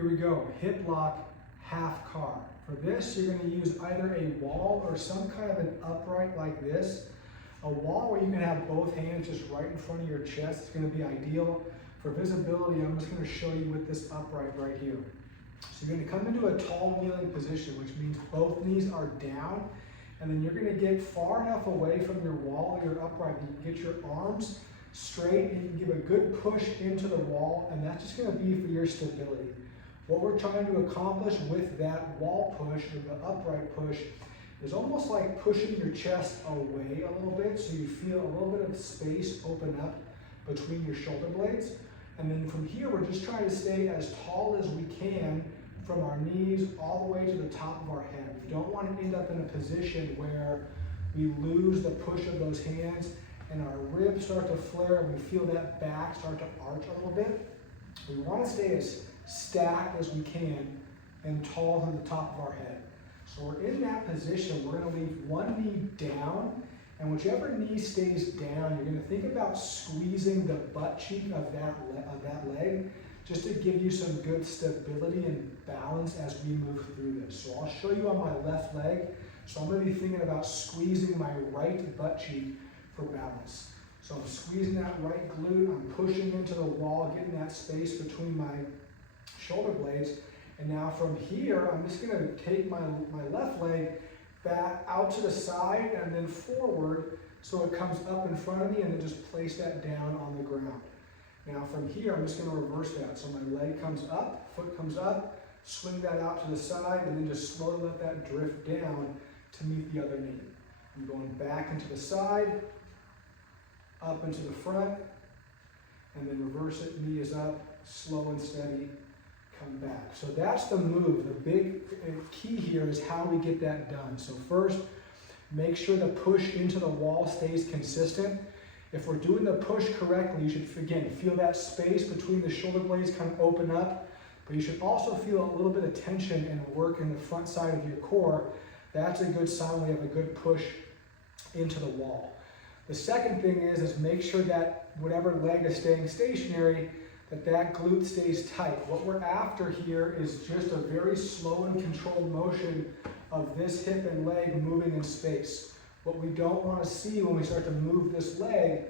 Here we go, hip lock, half car. For this, you're gonna use either a wall or some kind of an upright like this. A wall where you can have both hands just right in front of your chest is gonna be ideal. For visibility, I'm just gonna show you with this upright right here. So you're gonna come into a tall kneeling position, which means both knees are down, and then you're gonna get far enough away from your wall, your upright, that you can get your arms straight and you can give a good push into the wall, and that's just gonna be for your stability. What we're trying to accomplish with that wall push, or the upright push, is almost like pushing your chest away a little bit so you feel a little bit of space open up between your shoulder blades. And then from here, we're just trying to stay as tall as we can from our knees all the way to the top of our head. We don't want to end up in a position where we lose the push of those hands and our ribs start to flare and we feel that back start to arch a little bit. We want to stay as stacked as we can and tall to the top of our head. So we're in that position. We're going to leave one knee down, and whichever knee stays down, you're going to think about squeezing the butt cheek of that leg just to give you some good stability and balance as we move through this. So I'll show you on my left leg. So I'm going to be thinking about squeezing my right butt cheek for balance. So I'm squeezing that right glute, I'm pushing into the wall, getting that space between my shoulder blades. And now from here, I'm just gonna take my left leg back out to the side and then forward so it comes up in front of me, and then just place that down on the ground. Now from here, I'm just gonna reverse that. So my leg comes up, foot comes up, swing that out to the side, and then just slowly let that drift down to meet the other knee. I'm going back into the side, up into the front, and then reverse it, knee is up, slow and steady, come back. So that's the move. The big key here is how we get that done. So first, make sure the push into the wall stays consistent. If we're doing the push correctly, you should, again, feel that space between the shoulder blades kind of open up, but you should also feel a little bit of tension and work in the front side of your core. That's a good sign we have a good push into the wall. The second thing is make sure that whatever leg is staying stationary, that glute stays tight. What we're after here is just a very slow and controlled motion of this hip and leg moving in space. What we don't want to see when we start to move this leg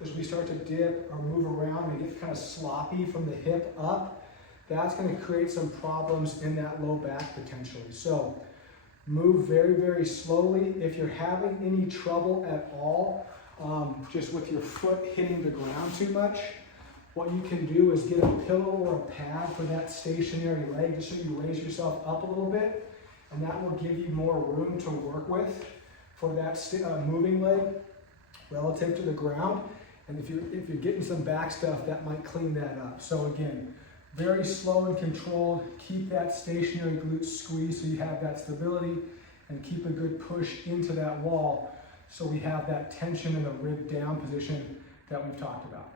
is we start to dip or move around and get kind of sloppy from the hip up. That's going to create some problems in that low back potentially. So move very, very slowly. If you're having any trouble at all, just with your foot hitting the ground too much, what you can do is get a pillow or a pad for that stationary leg just so you raise yourself up a little bit, and that will give you more room to work with for that moving leg relative to the ground. And if you're getting some back stuff, that might clean that up. So again, very slow and controlled. Keep that stationary glute squeezed so you have that stability, and keep a good push into that wall so we have that tension in the rib down position that we've talked about.